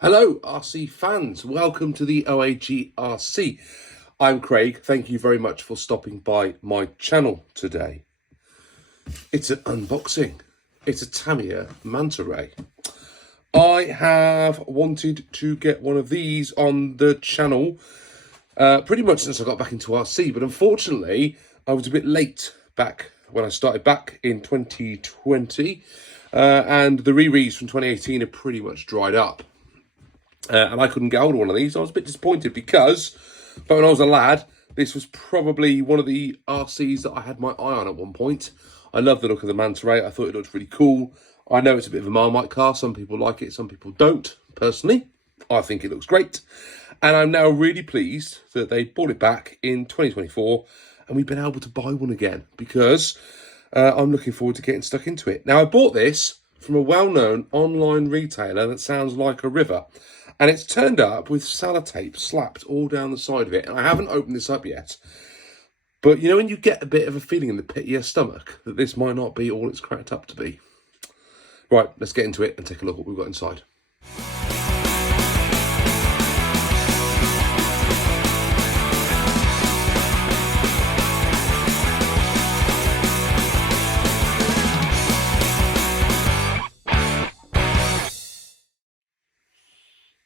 Hello, RC fans. Welcome to the OAG RC. I'm Craig. Thank you very much for stopping by my channel today. It's an unboxing. It's a Tamiya Manta Ray. I have wanted to get one of these on the channel pretty much since I got back into RC, but unfortunately I was a bit late back when I started back in 2020, and the re-rees from 2018 have pretty much dried up. And I couldn't get hold of one of these. I was a bit disappointed because back when I was a lad, this was probably one of the RCs that I had my eye on at one point. I love the look of the Manta Ray. I thought it looked really cool. I know it's a bit of a Marmite car. Some people like it, some people don't. Personally, I think it looks great. And I'm now really pleased that they brought it back in 2024 and we've been able to buy one again because I'm looking forward to getting stuck into it. Now, I bought this from a well-known online retailer that sounds like a river. And it's turned up with sellotape slapped all down the side of it. And I haven't opened this up yet. But you know when you get a bit of a feeling in the pit of your stomach that this might not be all it's cracked up to be? Right, let's get into it and take a look at what we've got inside.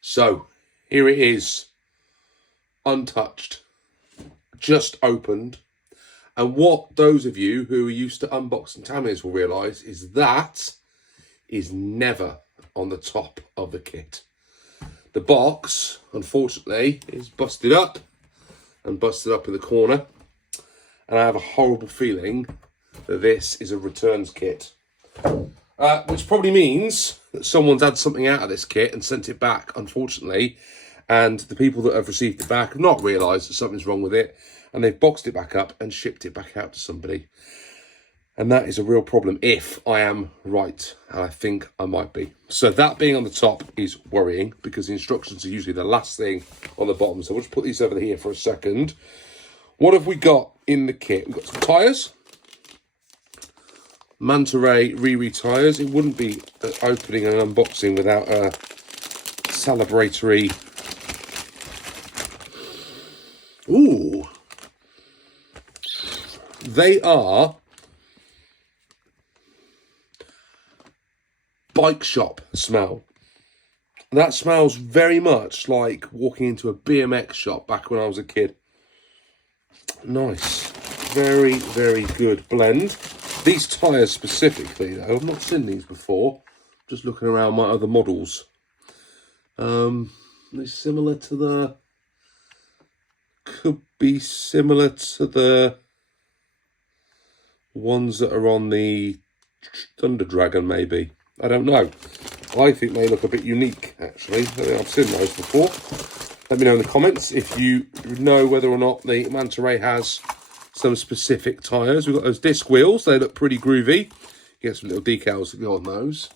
So, here it is, untouched, just opened. And what those of you who are used to unboxing Tamiyas will realise is that is never on the top of the kit. The box, unfortunately, is busted up and busted up in the corner. And I have a horrible feeling that this is a returns kit. Which probably means that someone's had something out of this kit and sent it back, unfortunately. And the people that have received it back have not realised that something's wrong with it. And they've boxed it back up and shipped it back out to somebody. And that is a real problem if I am right. And I think I might be. So that being on the top is worrying because the instructions are usually the last thing on the bottom. So we'll just put these over here for a second. What have we got in the kit? We've got some tyres. Manta Ray re tyres. It wouldn't be opening and unboxing without a celebratory. Ooh, they are bike shop smell. That smells very much like walking into a BMX shop back when I was a kid. Nice, very, very good blend. These tyres specifically, though, I've not seen these before. Just looking around my other models. They're similar to the... Could be similar to the ones that are on the Thunder Dragon, maybe. I don't know. I think they look a bit unique, actually. I've seen those before. Let me know in the comments if you know whether or not the Manta Ray has some specific tyres. We've got those disc wheels. They look pretty groovy. You get some little decals to go on those.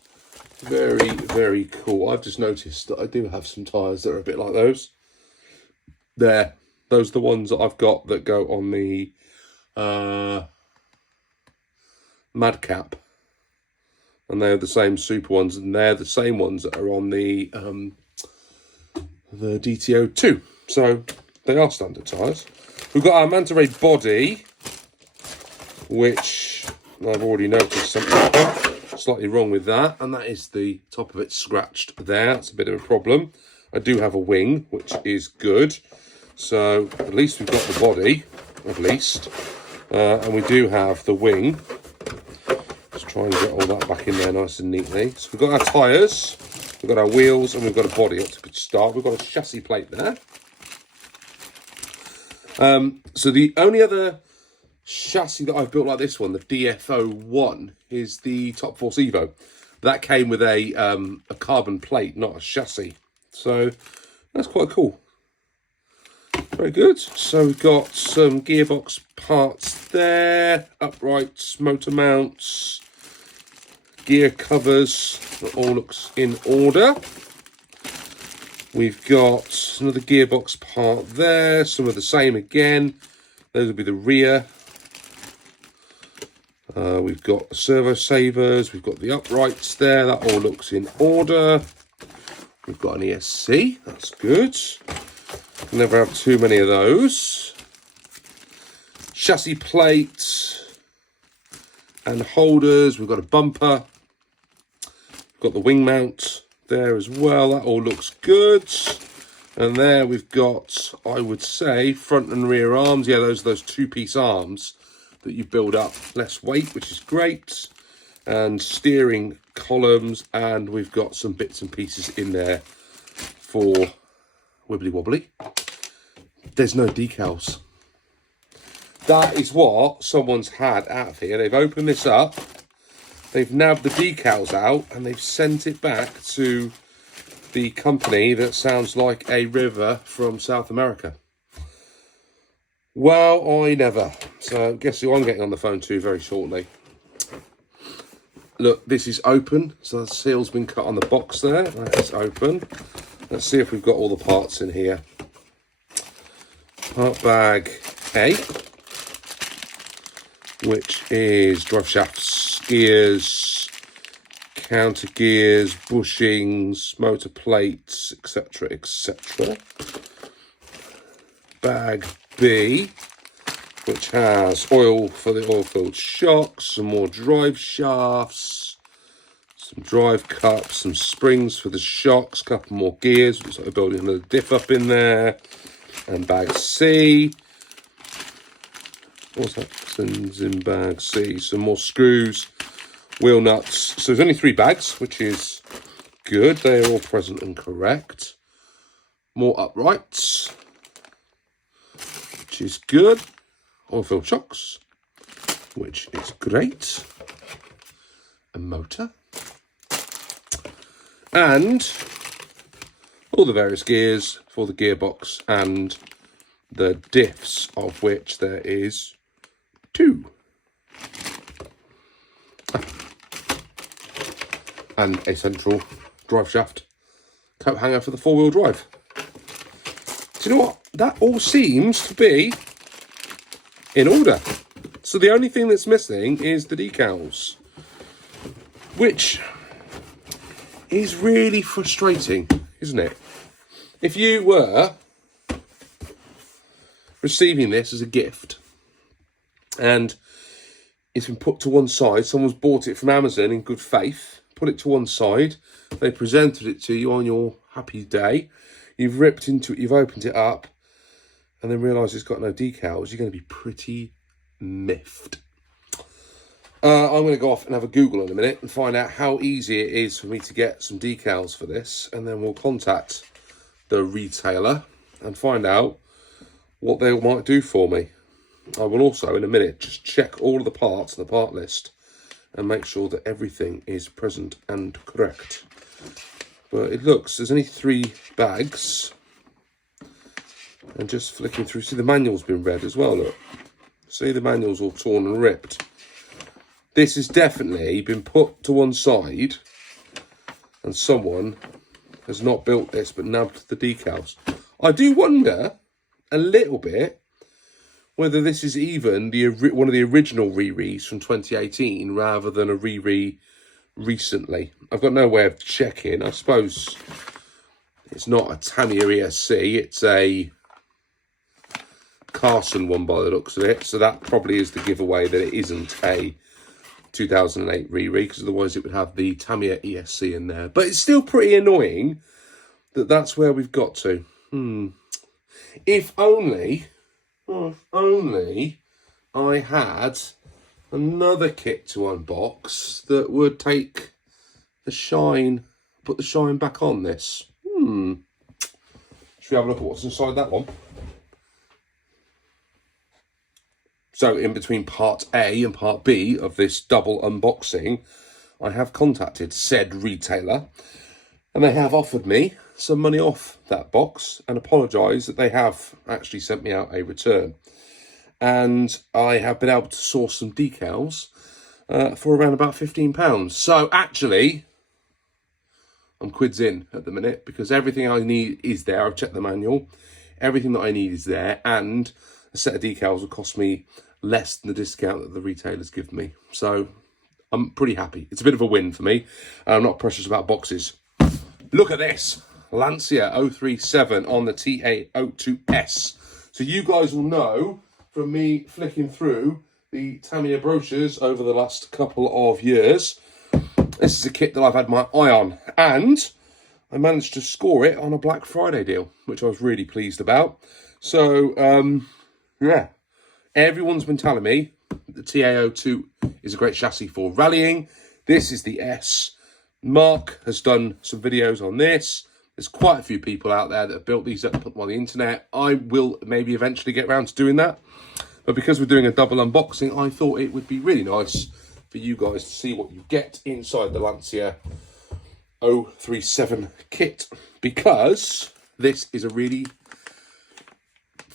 Very, very cool. I've just noticed that I do have some tyres that are a bit like those. There. Those are the ones that I've got that go on the Madcap. And they're the same super ones. And they're the same ones that are on the DTO 2. So they are standard tyres. We've got our Manta Ray body, which I've already noticed something slightly wrong with that, and that is the top of it scratched there. That's a bit of a problem. I do have a wing, which is good. So at least we've got the body, at least, and we do have the wing. Let's try and get all that back in there nice and neatly. So we've got our tyres, we've got our wheels, and we've got a body. That's a good start. We've got a chassis plate there. So the only other chassis that I've built like this one, the DFO1, is the Top Force Evo. That came with a carbon plate, not a chassis. So that's quite cool. Very good. So we've got some gearbox parts there, uprights, motor mounts, gear covers. That all looks in order. We've got another gearbox part there, some of the same again. Those will be the rear. We've got servo savers, we've got the uprights there, that all looks in order. We've got an ESC, that's good. Never have too many of those. Chassis plates and holders. We've got a bumper. We've got the wing mount there as well. That all looks good. And there we've got, I would say, front and rear arms. Yeah, those two-piece arms that you build up. Less weight, which is great. And steering columns. And we've got some bits and pieces in there for wibbly wobbly. There's no decals. That is what someone's had out of here. They've opened this up. They've nabbed the decals out and they've sent it back to the company that sounds like a river from South America. Well, I never. So guess who I'm getting on the phone to very shortly. Look, this is open. So the seal's been cut on the box there. That's open. Let's see if we've got all the parts in here. Part bag A, which is drive shafts, gears, counter gears, bushings, motor plates, etc., etc. Bag B, which has oil for the oil-filled shocks, some more drive shafts, some drive cups, some springs for the shocks, a couple more gears. Looks like we're building another diff up in there. And bag C. What's that? What's in bag C? Some more screws, wheel nuts. So there's only 3 bags, which is good. They are all present and correct. More uprights, which is good. Oil-filled shocks, which is great. A motor. And all the various gears for the gearbox and the diffs, of which there is 2. And a central drive shaft coat hanger for the 4-wheel drive. Do you know what? That all seems to be in order. So the only thing that's missing is the decals, which is really frustrating, isn't it? If you were receiving this as a gift and it's been put to one side, someone's bought it from Amazon in good faith, put it to one side, they presented it to you on your happy day, you've ripped into it, you've opened it up, and then realise it's got no decals, you're going to be pretty miffed. I'm going to go off and have a Google in a minute and find out how easy it is for me to get some decals for this, and then we'll contact the retailer and find out what they might do for me. I will also, in a minute, just check all of the parts in the part list and make sure that everything is present and correct. But it looks, there's only 3 bags. And just flicking through, see the manual's been read as well, look. See the manual's all torn and ripped. This has definitely been put to one side and someone has not built this but nabbed the decals. I do wonder a little bit whether this is even one of the original re-res from 2018 rather than a re-re recently. I've got no way of checking. I suppose it's not a Tamiya ESC, it's a Carson one by the looks of it. So that probably is the giveaway that it isn't a 2008 re-re, because otherwise it would have the Tamiya ESC in there. But it's still pretty annoying that that's where we've got to. If only I had another kit to unbox that would take the shine, put the shine back on this. Should we have a look at what's inside that one? So in between part A and part B of this double unboxing, I have contacted said retailer and they have offered me some money off that box and apologised that they have actually sent me out a return. And I have been able to source some decals for around about £15. So actually, I'm quids in at the minute because everything I need is there. I've checked the manual. Everything that I need is there. And a set of decals will cost me less than the discount that the retailers give me. So I'm pretty happy. It's a bit of a win for me. I'm not precious about boxes. Look at this. Lancia 037 on the TA02S. So you guys will know from me flicking through the Tamiya brochures over the last couple of years, this is a kit that I've had my eye on, and I managed to score it on a Black Friday deal, which I was really pleased about. So, yeah, everyone's been telling me the TA02 is a great chassis for rallying. This is the S. Mark has done some videos on this. There's quite a few people out there that have built these up and put them on the internet. I will maybe eventually get around to doing that. But because we're doing a double unboxing, I thought it would be really nice for you guys to see what you get inside the Lancia 037 kit. Because this is a really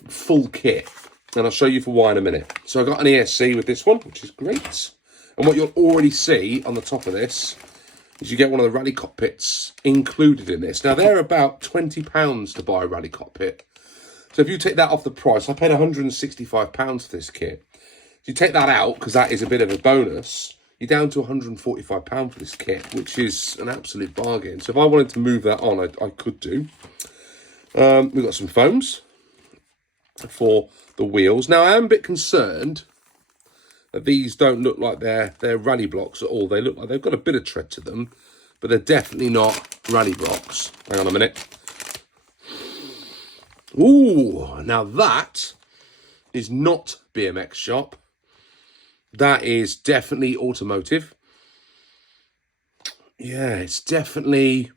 full kit. And I'll show you for why in a minute. So I got an ESC with this one, which is great. And what you'll already see on the top of this is you get one of the rally cockpits included in this. Now, they're about £20 to buy a rally cockpit. So if you take that off the price, I paid £165 for this kit. If you take that out, because that is a bit of a bonus, you're down to £145 for this kit, which is an absolute bargain. So if I wanted to move that on, I could do. We've got some foams for the wheels. Now, I am a bit concerned that these don't look like they're rally blocks at all. They look like they've got a bit of tread to them, but they're definitely not rally blocks. Hang on a minute. Ooh, now that is not BMX shop. That is definitely automotive. Yeah, it's definitely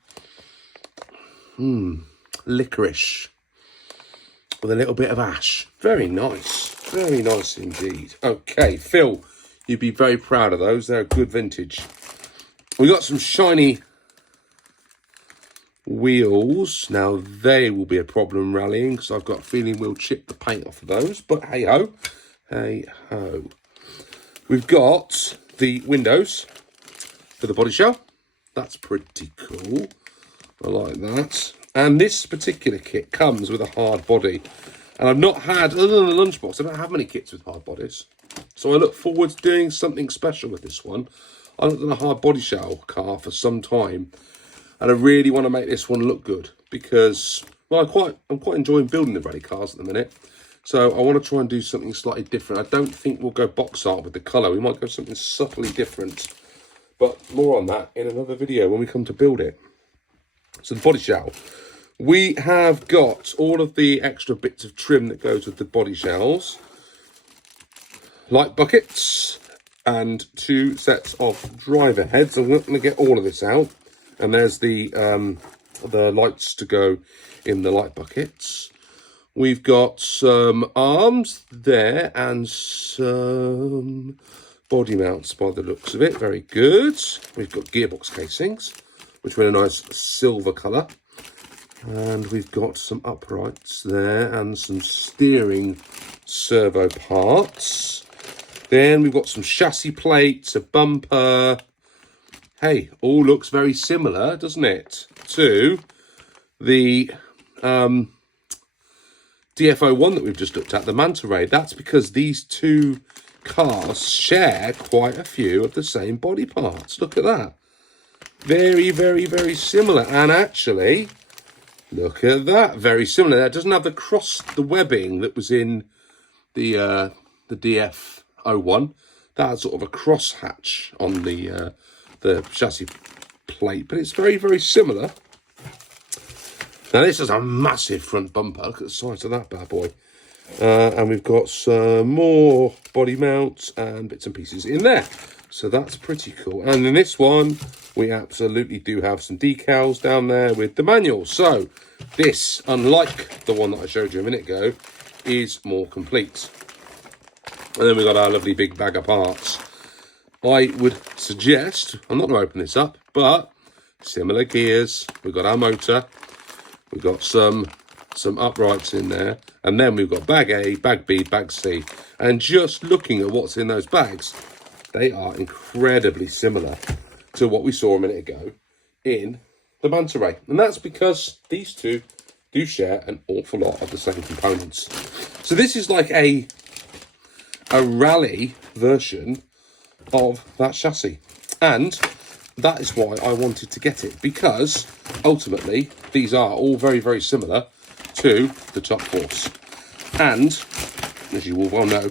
licorice with a little bit of ash. Very nice. Very nice indeed. Okay, Phil, you'd be very proud of those. They're a good vintage. We got some shiny wheels. Now, they will be a problem rallying because I've got a feeling we'll chip the paint off of those. But hey-ho. Hey-ho. We've got the windows for the body shell. That's pretty cool. I like that. And this particular kit comes with a hard body. And I've not had, other than the lunchbox, I don't have many kits with hard bodies. So I look forward to doing something special with this one. I haven't done a hard body shell car for some time. And I really want to make this one look good. Because, well, I'm quite enjoying building the rally cars at the minute. So I want to try and do something slightly different. I don't think we'll go box art with the colour. We might go something subtly different. But more on that in another video when we come to build it. So the body shell. We have got all of the extra bits of trim that goes with the body shells. Light buckets and 2 sets of driver heads. I'm not going to get all of this out. And there's the lights to go in the light buckets. We've got some arms there and some body mounts by the looks of it. Very good. We've got gearbox casings, which are in a nice silver colour. And we've got some uprights there and some steering servo parts. Then we've got some chassis plates, a bumper. Hey, all looks very similar, doesn't it, to the DF01 that we've just looked at, the Manta Ray. That's because these two cars share quite a few of the same body parts. Look at that. Very, very, very similar. And actually, look at that, very similar. That doesn't have the webbing that was in the DF01. That had sort of a cross hatch on the chassis plate, but it's very, very similar. Now this is a massive front bumper. Look at the size of that bad boy. And we've got some more body mounts and bits and pieces in there. So that's pretty cool. And in this one, we absolutely do have some decals down there with the manual. So this, unlike the one that I showed you a minute ago, is more complete. And then we've got our lovely big bag of parts. I would suggest, I'm not going to open this up, but similar gears. We've got our motor. We've got some uprights in there. And then we've got bag A, bag B, bag C. And just looking at what's in those bags, they are incredibly similar to what we saw a minute ago in the Manta Ray. And that's because these two do share an awful lot of the same components. So this is like a rally version of that chassis. And that is why I wanted to get it, because ultimately these are all very, very similar to the Top Force. And as you all well know,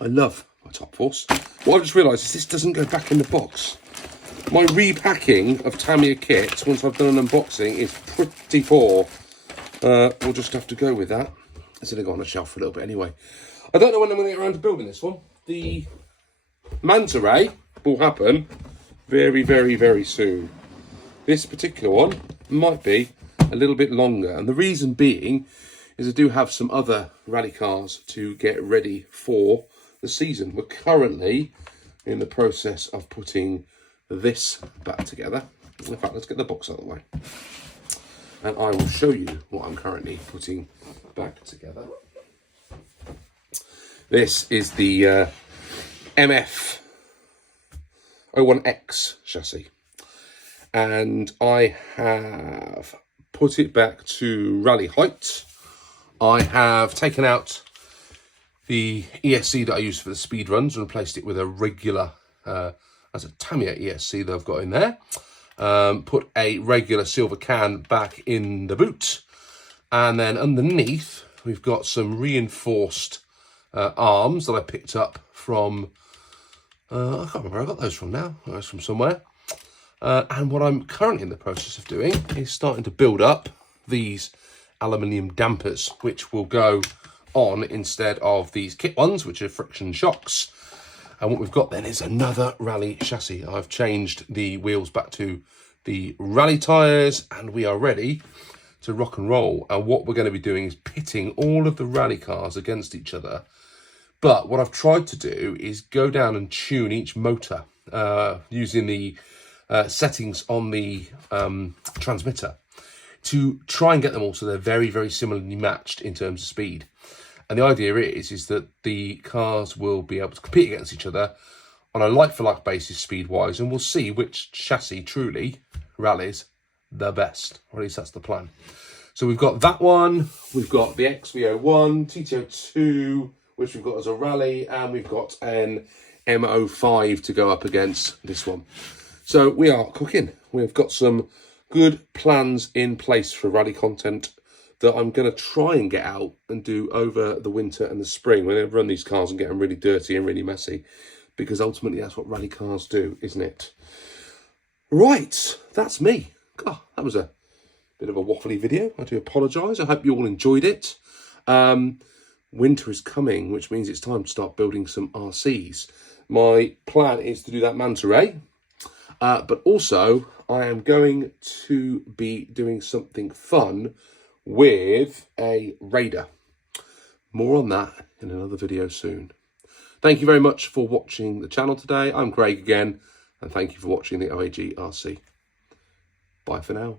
I love my Top Force. What I've just realised is this doesn't go back in the box. My repacking of Tamiya kits, once I've done an unboxing, is pretty poor. We'll just have to go with that. It's going to go on the shelf for a little bit anyway. I don't know when I'm going to get around to building this one. The Manta Ray will happen very, very, very soon. This particular one might be a little bit longer. And the reason being is I do have some other rally cars to get ready for the season. We're currently in the process of putting this back together. In fact, let's get the box out of the way. And I will show you what I'm currently putting back together. This is the MF 01X chassis. And I have put it back to rally height. I have taken out the ESC that I used for the speed runs and replaced it with a regular, as a Tamiya ESC that I've got in there. Put a regular silver can back in the boot. And then underneath, we've got some reinforced arms that I picked up from, I can't remember where I got those from now. Those from somewhere. And what I'm currently in the process of doing is starting to build up these aluminium dampers, which will go on instead of these kit ones, which are friction shocks. And what we've got then is another rally chassis. I've changed the wheels back to the rally tyres, and we are ready to rock and roll. And what we're going to be doing is pitting all of the rally cars against each other. But what I've tried to do is go down and tune each motor using the settings on the transmitter to try and get them all so they're very, very similarly matched in terms of speed. And the idea is that the cars will be able to compete against each other on a like-for-like basis speed-wise, and we'll see which chassis truly rallies the best, or at least that's the plan. So we've got that one, we've got the XV01, TTO2, which we've got as a rally, and we've got an M05 to go up against this one. So we are cooking. We've got some good plans in place for rally content that I'm going to try and get out and do over the winter and the spring when I run these cars and get them really dirty and really messy, because ultimately that's what rally cars do, isn't it? Right, that's me. God, that was a bit of a waffly video. I do apologise. I hope you all enjoyed it. Winter is coming, which means it's time to start building some RCs. My plan is to do that Manta Ray, but also I am going to be doing something fun with a Raider. More on that in another video soon. Thank you very much for watching the channel today. I'm Craig again, and thank you for watching the OAG RC. Bye for now.